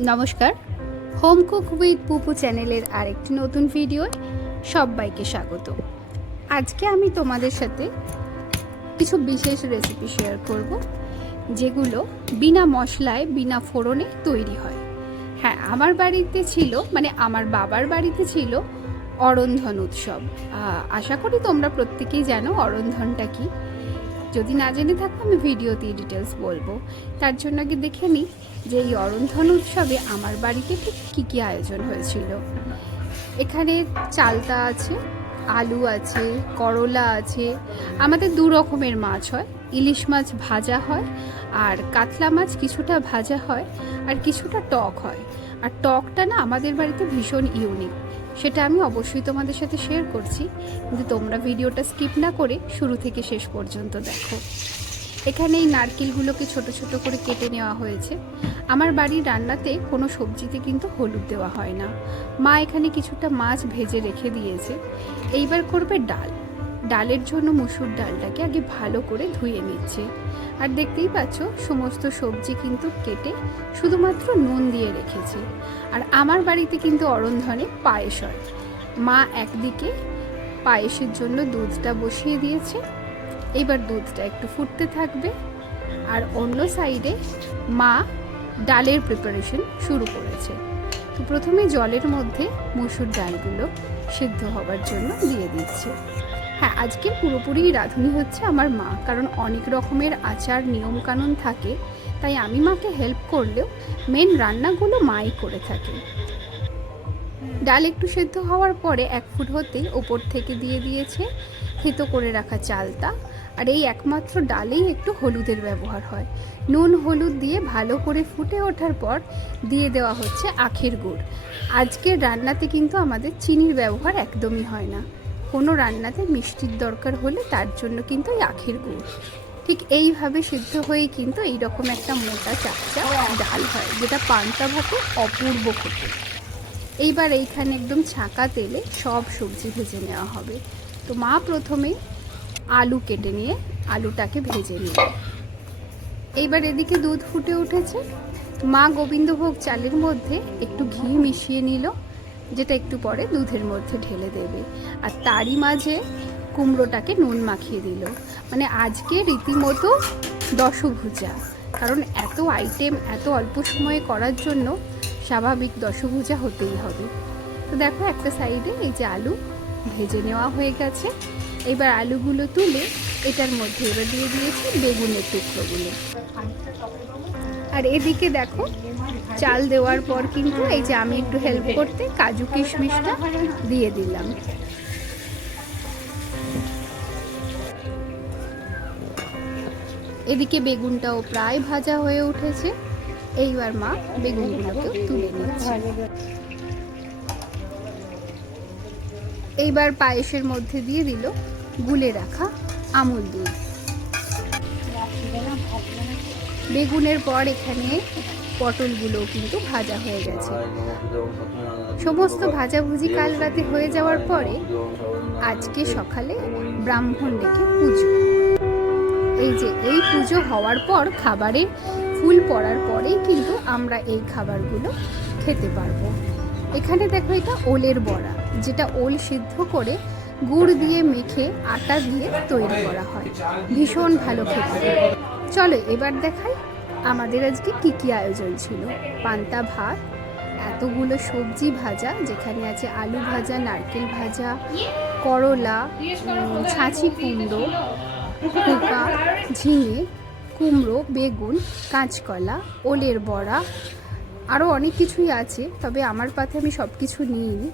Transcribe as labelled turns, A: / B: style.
A: নমস্কার। Home cook with পুপু চ্যানেলের আরেকটি নতুন ভিডিওয় সবাইকে স্বাগত। আজকে আমি তোমাদের সাথে কিছু বিশেষ রেসিপি শেয়ার করব, যেগুলো বিনা মশলায়, বিনা ফোড়নে তৈরি হয়। হ্যাঁ আমার বাড়িতে ছিল মানে আমার বাবার বাড়িতে ছিল অরন্ধন উৎসব। আশা করি তোমরা প্রত্যেকেই জানো অরন্ধনটা কি। যদি না জেনে থাকো, আমি ভিডিওতেই ডিটেলস বলব। তার জন্য আগে দেখে নিই যে এই অরন্ধন উৎসবে আমার বাড়িতে ঠিক কী কী আয়োজন হয়েছিল। এখানে চালতা আছে, আলু আছে, করলা আছে, আমাদের দু রকমের মাছ হয়। ইলিশ মাছ ভাজা হয়, আর কাতলা মাছ কিছুটা ভাজা হয়, আর কিছুটা টক হয়। আর টকটা না আমাদের বাড়িতে ভীষণ ইউনিক সেটা আমি অবশ্যই তোমাদের সাথে শেয়ার করছি। কিন্তু তোমরা ভিডিওটা স্কিপ না করে শুরু থেকে শেষ পর্যন্ত দেখো। এখানে এই নারকেলগুলোকে ছোট ছোট করে কেটে নেওয়া হয়েছে। আমার বাড়ির রান্নাতে কোনো সবজিতে কিন্তু হলুদ দেওয়া হয় না। মা এখানে কিছুটা মাছ ভেজে রেখে দিয়েছে। এইবার করবে ডাল। ডালের জন্য মুসুর ডালটাকে আগে ভালো করে ধুয়ে নিচ্ছে। আর দেখতেই পাচ্ছ, সমস্ত সবজি কিন্তু কেটে শুধুমাত্র নুন দিয়ে রেখেছে। আর আমার বাড়িতে কিন্তু অরন্ধনে পায়েস হয়। মা একদিকে পায়েসের জন্য দুধটা বসিয়ে দিয়েছে, এবার দুধটা একটু ফুটতে থাকবে। আর অন্য সাইডে মা ডালের প্রিপারেশন শুরু করেছে। তো প্রথমে জলের মধ্যে মুসুর ডালগুলো সিদ্ধ হবার জন্য দিয়ে দিচ্ছে। হ্যাঁ আজকে পুরোপুরি রাঁধুনি হচ্ছে আমার মা, কারণ অনেক রকমের আচার, নিয়মকানুন থাকে, তাই আমি মাকে হেল্প করলেও মেন রান্নাগুলো মাই করে থাকে। ডাল একটু সেদ্ধ হওয়ার পরে এক ফুট হতেই ওপর থেকে দিয়ে দিয়েছে, থেতো করে রাখা চালতা আর এই একমাত্র ডালেই একটু হলুদের ব্যবহার হয়। নুন, হলুদ দিয়ে ভালো করে ফুটে ওঠার পর দিয়ে দেওয়া হচ্ছে আখের গুড়। আজকের রান্নাতে কিন্তু আমাদের চিনির ব্যবহার একদমই হয় না। কোনো রান্নাতে মিষ্টির দরকার হলে তার জন্য কিন্তু এই আখের গুড়। ঠিক এইভাবে সিদ্ধ হয়ে কিন্তু এইরকম একটা মোটা চাপচা ডাল হয়, যেটা পান্তা ভাতে অপূর্ব খেতে। এইবার এইখানে একদম ছাঁকা তেলে সব সবজি ভেজে নেওয়া হবে। তো মা প্রথমে আলু কেটে নিয়ে আলুটাকে ভেজে নিল এইবার এদিকে দুধ ফুটে উঠেছে। মা গোবিন্দভোগ চালের মধ্যে একটু ঘি মিশিয়ে নিল। যেটা একটু পরে দুধের মধ্যে ঢেলে দেবে। আর তারই মাঝে কুমড়োটাকে নুন মাখিয়ে দিল। মানে আজকে রীতিমতো দশভুজা। কারণ এত আইটেম এত অল্প সময়ে করার জন্য স্বাভাবিক দশভুজা হতেই হবে। তো দেখো একটা সাইডে এই যে আলু ভেজে নেওয়া হয়ে গেছে। এবার আলুগুলো তুলে এটার মধ্যে এবার দিয়ে দিয়েছি বেগুনের টুকরোগুলো। আর এদিকে দেখো, চাল দেওয়ার পর কিন্তু এই যে আমি একটু হেল্প করতে কাজু কিশমিশটা দিয়ে দিলাম। এদিকে বেগুনটাও প্রায় ভাজা হয়ে উঠেছে। এইবার মা বেগুনগুলোকে তুলে নিচ্ছে। এইবার পায়েসের মধ্যে দিয়ে দিল গুলে রাখা আমুল দুধ। বেগুনের পর এখানে পটলগুলো কিন্তু ভাজা হয়ে গেছে। সমস্ত ভাজাভুজি কাল রাতে হয়ে যাওয়ার পরে আজকে সকালে ব্রাহ্মণ ডেকে পুজো। এই যে এই পুজো হওয়ার পর খাবারের ফুল পড়ার পরেই কিন্তু আমরা এই খাবারগুলো খেতে পারব। এখানে দেখো এটা ওলের বড়া, যেটা ওল সিদ্ধ করে গুড় দিয়ে মেখে আটা দিয়ে তৈরি করা হয়। ভীষণ ভালো খেতে। চলো এবার দেখাই আমাদের আজকে কী কী আয়োজন ছিল। পান্তা ভাত, এতগুলো সবজি ভাজা, যেখানে আছে আলু ভাজা, নারকেল ভাজা, করলা ছাঁচি কুমড়ো কুকা ঝিঙে, কুমড়ো, বেগুন, কাঁচকলা, ওলের বড়া, আরও অনেক কিছুই আছে, তবে আমার পাতে আমি সব কিছু নিইনি।